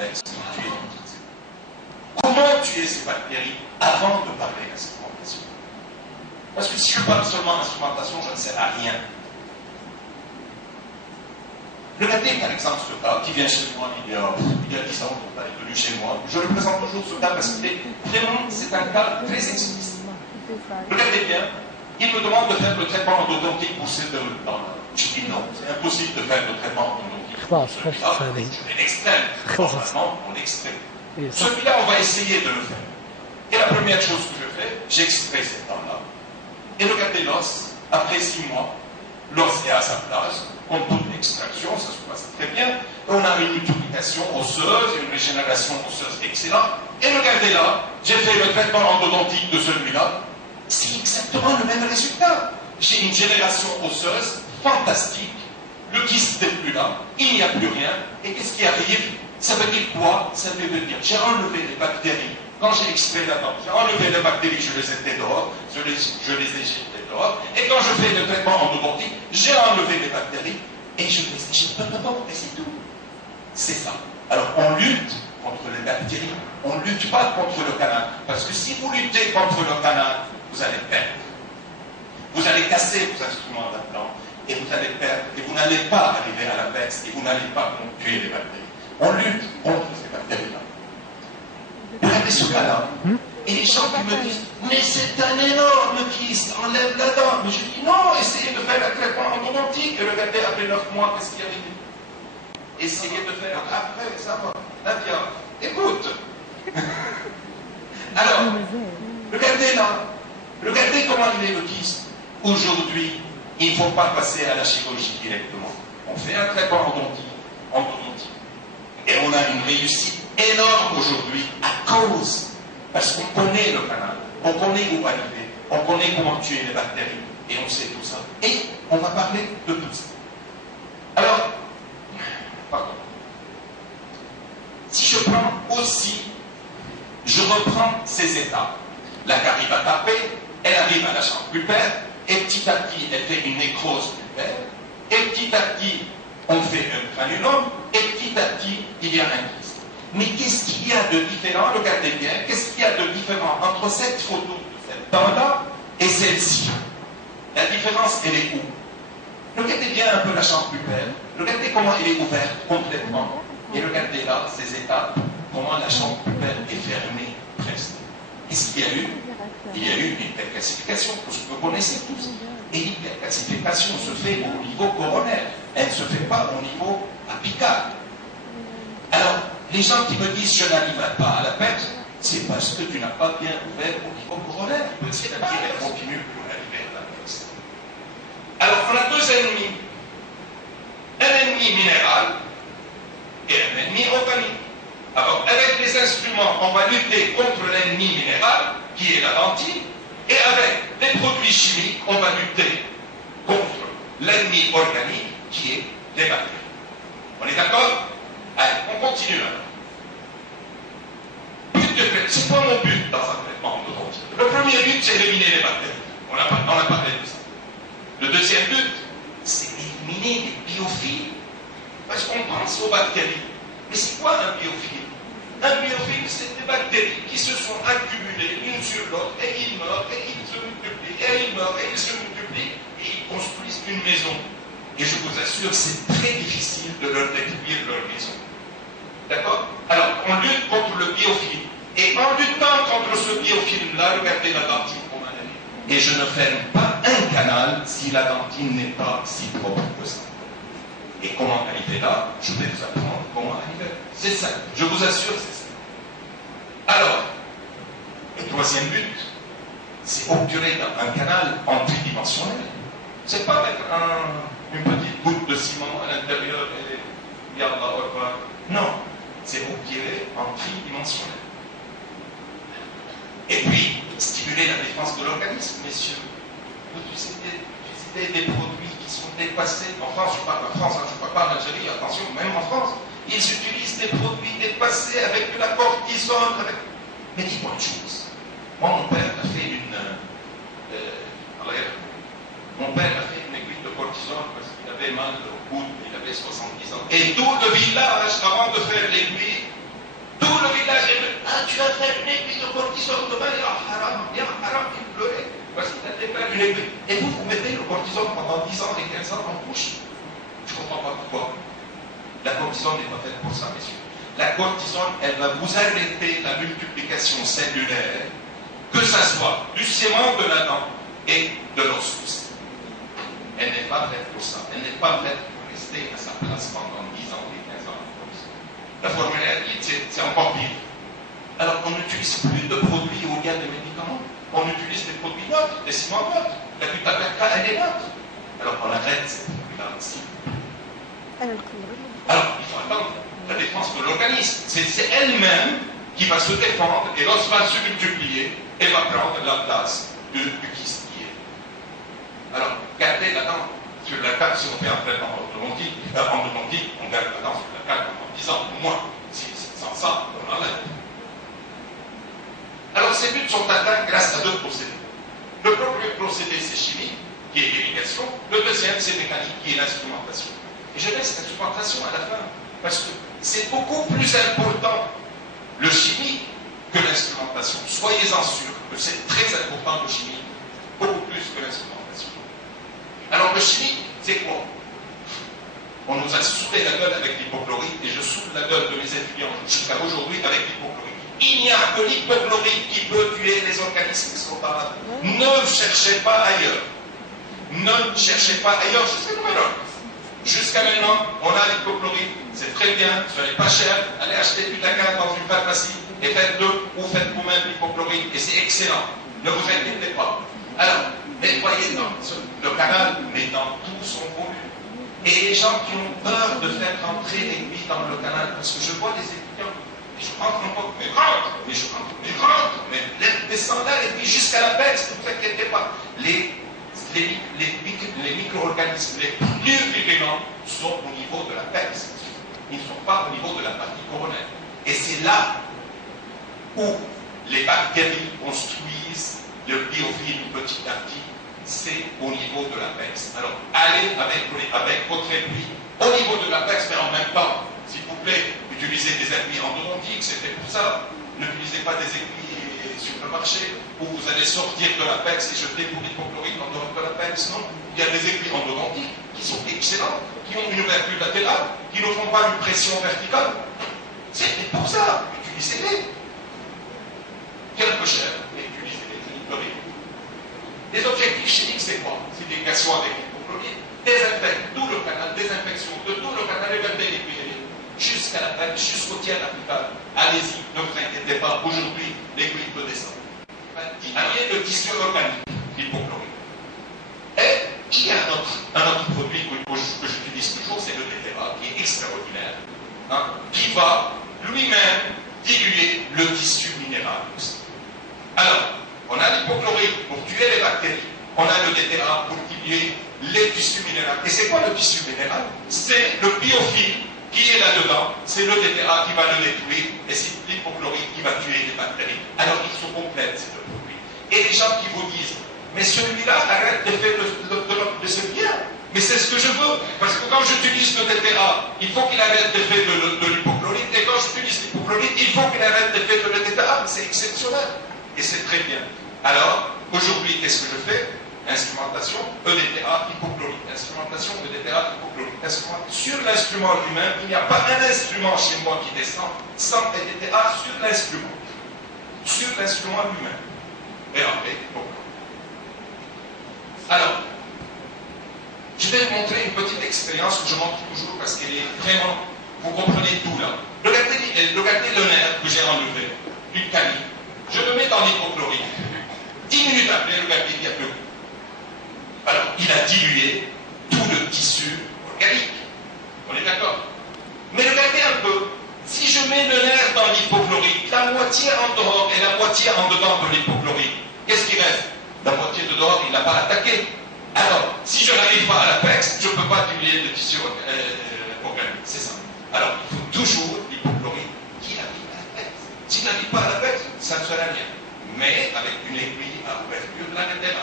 l'apex, tuer l'entrée. Comment tuer ces bactéries avant de parler d'instrumentation? Parce que si je parle seulement d'instrumentation, je ne sers à rien. Regardez par exemple ce cas qui vient chez moi il y a 10 ans, il est venu chez moi. Je le présente toujours ce cas parce que vraiment c'est un cas très explicite. Regardez bien, il me demande de faire le traitement endodontique pour ces deux dents. Je dis non, c'est impossible de faire le traitement endodontique pour celui-là. Je vais l'extraire. Normalement, on l'extrait. Celui-là, on va essayer de le faire. Et la première chose que je fais, j'extrais cette dent-là. Et regardez l'os, après 6 mois, l'os est à sa place, comme toute extraction, ça se passe très bien. On a une multiplication osseuse, une régénération osseuse excellente. Et regardez là, j'ai fait le traitement endodontique de celui-là, c'est exactement le même résultat. J'ai une génération osseuse fantastique, le kyste n'est plus là, il n'y a plus rien, et qu'est-ce qui arrive? Ça veut dire quoi? Ça veut dire, j'ai enlevé les bactéries. Quand j'ai extrait la dent, j'ai enlevé les bactéries, je les étais dehors, je les ai jetées dehors, et quand je fais le traitement endodontique, j'ai enlevé les bactéries, et je les ai jetées dehors, et c'est tout. C'est ça. Alors on lutte contre les bactéries, on ne lutte pas contre le canal, parce que si vous luttez contre le canal, vous allez perdre. Vous allez casser vos instruments d'implant, et vous allez perdre, et vous n'allez pas arriver à l'apex, et vous n'allez pas tuer les bactéries. On lutte contre ces bactéries-là. Regardez ce cas-là. Et les gens qui me disent, mais c'est un énorme kyste, enlève la dent. Mais je dis, non, essayez de faire un traitement endodontique et regardez après 9 mois qu'est-ce qui arrive. Essayez de faire après, ça va. Nadia, écoute. Alors, regardez là. Regardez comment il est le kyste. Aujourd'hui, il ne faut pas passer à la chirurgie directement. On fait un traitement endodontique. Et on a une réussite énorme aujourd'hui à cause, parce qu'on connaît le canal, on connaît où arriver, on connaît comment tuer les bactéries, et on sait tout ça. Et on va parler de tout ça. Alors, pardon. Si je prends aussi, je reprends ces étapes. La carie va taper, elle arrive à la chambre pulpaire, et petit à petit, elle fait une nécrose pulpaire, et petit à petit, on fait un granulome, et petit à petit, il y a un kyste. Mais qu'est-ce qu'il y a de différent? Regardez bien, qu'est-ce qu'il y a de différent entre cette photo de cette dent-là et celle-ci? La différence, elle est où? Regardez bien un peu la chambre pulpaire, regardez comment elle est ouverte complètement, et regardez là, ces étapes, comment la chambre pulpaire est fermée presque. Qu'est-ce qu'il y a eu? Il y a eu une hypercalcification, que vous connaissez tous. Et l'hypercalcification se fait au niveau coronaire, elle ne se fait pas au niveau apical. Alors, les gens qui me disent je n'arrive pas à la perte, c'est parce que tu n'as pas bien ouvert au niveau coronaire. C'est-à-dire qu'elle continue pour arriver à la perte. Alors, on a deux ennemis. Un ennemi minéral et un ennemi organique. Alors, avec les instruments, on va lutter contre l'ennemi minéral, qui est la dentine, et avec les produits chimiques, on va lutter contre l'ennemi organique, qui est les bactéries. On est d'accord? Allez, on continue alors. C'est pas mon but dans un traitement endodontique. Le premier but, c'est éliminer les bactéries. On a parlé de ça. Le deuxième but, c'est éliminer les biophiles. Parce qu'on pense aux bactéries. Mais c'est quoi un biophile? Un biophile, c'est des bactéries qui se sont accumulées l'une sur l'autre, et ils meurent, et ils se multiplient, et ils meurent, et ils se multiplient, et ils construisent une maison. Et je vous assure, c'est très difficile de leur détruire leur maison. D'accord? Alors, on lutte contre le biophile. Et en luttant contre ce biophile-là, regardez la dentine qu'on a mis. Et je ne ferme pas un canal si la dentine n'est pas si propre que ça. Et comment arriver là? Je vais vous apprendre comment arriver. C'est ça. Je vous assure, c'est ça. Alors, le troisième but, c'est obturer un canal en tridimensionnel. C'est pas mettre une petite goutte de ciment à l'intérieur et yallah, au revoir. Non, c'est obturer en tridimensionnel. Et puis, stimuler la défense de l'organisme, messieurs. Vous utilisez des produits qui sont dépassés. En France, je parle en France, je ne parle pas en Algérie, attention, même en France. Ils utilisent des produits dépassés avec de la cortisone. Mais dis-moi une chose. Moi, mon père a fait une aiguille de cortisone parce qu'il avait mal au coude, il avait 70 ans. Et tout le village, avant de faire l'aiguille, vais faire une aiguille de cortisone demain, il haram, il pleurait. Parce qu'il allait faire une aiguille. Et vous mettez le cortisone pendant 10 ans et 15 ans en bouche. Je ne comprends pas pourquoi. La cortisone n'est pas faite pour ça, messieurs. La cortisone, elle va vous arrêter la multiplication cellulaire, que ça soit du sément de la dent et de l'os. Elle n'est pas faite pour ça. Elle n'est pas faite pour rester à sa place pendant 10 ans et 15 ans. La formule c'est encore pire. Alors on n'utilise plus de produits où il y a des médicaments. On utilise des produits neutres, des ciments neutres. La butaperca, elle est neutre. Alors on arrête cette produit-là aussi. Alors il faut attendre la défense de l'organisme. C'est elle-même qui va se défendre et l'os va se multiplier et va prendre la place du kyste qui est. Alors, gardez la dent sur la table si on fait un traitement endodontique, on garde la dent sur la table pendant 10 ans, au moins. Si sans ça, on enlève. Alors, ces buts sont atteints grâce à deux procédés. Le premier procédé, c'est chimique, qui est l'irrigation. Le deuxième, c'est mécanique, qui est l'instrumentation. Et je laisse l'instrumentation à la fin, parce que c'est beaucoup plus important le chimique que l'instrumentation. Soyez-en sûrs que c'est très important le chimique, beaucoup plus que l'instrumentation. Alors le chimique, c'est quoi? On nous a saoulé la gueule avec l'hypochlorite, et je saoule la gueule de mes étudiants jusqu'à aujourd'hui avec l'hypochlorite. Il n'y a que l'hypochlorite qui peut tuer les organismes qui sont malades. Ne cherchez pas ailleurs. Ne cherchez pas ailleurs jusqu'à maintenant. Jusqu'à maintenant, on a l'hypochlorite, c'est très bien, ce n'est pas cher. Allez acheter du Dakar dans une pharmacie et faites-le ou faites vous-même l'hypochlorite et c'est excellent. Ne vous inquiétez pas. Alors, nettoyez le canal, mais dans tout son volume. Et les gens qui ont peur de faire rentrer l'aiguille dans le canal, parce que je vois des étudiants, et je rentre encore, mais rentre, mais descend là et puis jusqu'à la baisse, ne vous inquiétez pas. Les micro-organismes les plus virulents sont au niveau de la peste. Ils ne sont pas au niveau de la partie coronaire. Et c'est là où les bactéries construisent le biofilm petit à petit. C'est au niveau de la peste. Alors, allez avec votre aiguille au niveau de la peste, mais en même temps, s'il vous plaît, utilisez des aiguilles endodontiques, c'est fait pour ça. N'utilisez pas des aiguilles sur le marché où vous allez sortir de la peste et jeter pour l'hypochlorite en dehors de la peste. Non, il y a des aiguilles endodontiques qui sont excellentes, qui ont une ouverture latérale, qui ne font pas une pression verticale. C'est fait pour ça. Utilisez-les. Quelque cher, mais utilisez-les. Les objectifs chimiques, c'est quoi? C'est des gassons avec l'hypochlorite, désinfecte tout le canal, désinfection de tout le canal et gardez l'aiguille jusqu'à la tête, jusqu'au tiers apical. Allez-y, ne vous inquiétez pas, aujourd'hui, l'aiguille peut descendre. Allié de tissu organique, l'hypochlorite. Et il y a un autre produit que j'utilise toujours, c'est le DTA, qui est extraordinaire, hein, qui va lui-même diluer le tissu minéral. Alors, on a l'hypochlorite pour tuer les bactéries, on a le DTA pour diluer les tissus minéraux. Et c'est quoi le tissu minéral? C'est le biofilm qui est là-dedans, c'est le DTA qui va le détruire, et c'est l'hypochlorite qui va tuer les bactéries. Alors, ils sont complètes, ces deux produits. Et les gens qui vous disent, mais celui-là arrête d'effet de ce bien. Mais c'est ce que je veux, parce que quand j'utilise le DTA, il faut qu'il arrête d'effet de l'hypochlorite, et quand j'utilise l'hypochlorite, il faut qu'il arrête d'effet de le DTA. C'est exceptionnel. Et c'est très bien. Alors, aujourd'hui, qu'est-ce que je fais? Instrumentation, EDTA, hypochlorite. Instrumentation, EDTA, hypochlorite. Sur l'instrument lui-même, il n'y a pas un instrument chez moi qui descend sans EDTA sur l'instrument. Sur l'instrument lui-même. Et après, hypochlorite. Alors, je vais vous montrer une petite expérience que je montre toujours parce qu'elle est vraiment, vous comprenez tout là. Regardez le nerf que j'ai enlevé d'une canine. Je le mets dans l'hypochlorite. 10 minutes après, regardez, il n'y a plus. Alors, il a dilué tout le tissu organique. On est d'accord? Mais regardez un peu. Si je mets le nerf dans l'hypochlorite, la moitié en dehors et la moitié en dedans de l'hypochlorite, qu'est-ce qui reste? La moitié de dehors, il n'a pas attaqué. Alors, si je n'arrive pas à la peste, je ne peux pas diluer le tissu organique. C'est ça. Alors, il faut toujours l'hypochlorite qui arrive à la peste. S'il n'arrive pas à la peste, ça ne sert à rien. Mais avec une aiguille à ouverture planétaire.